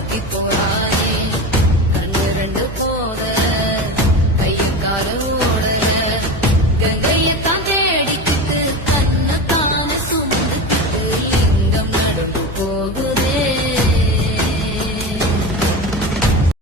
poquito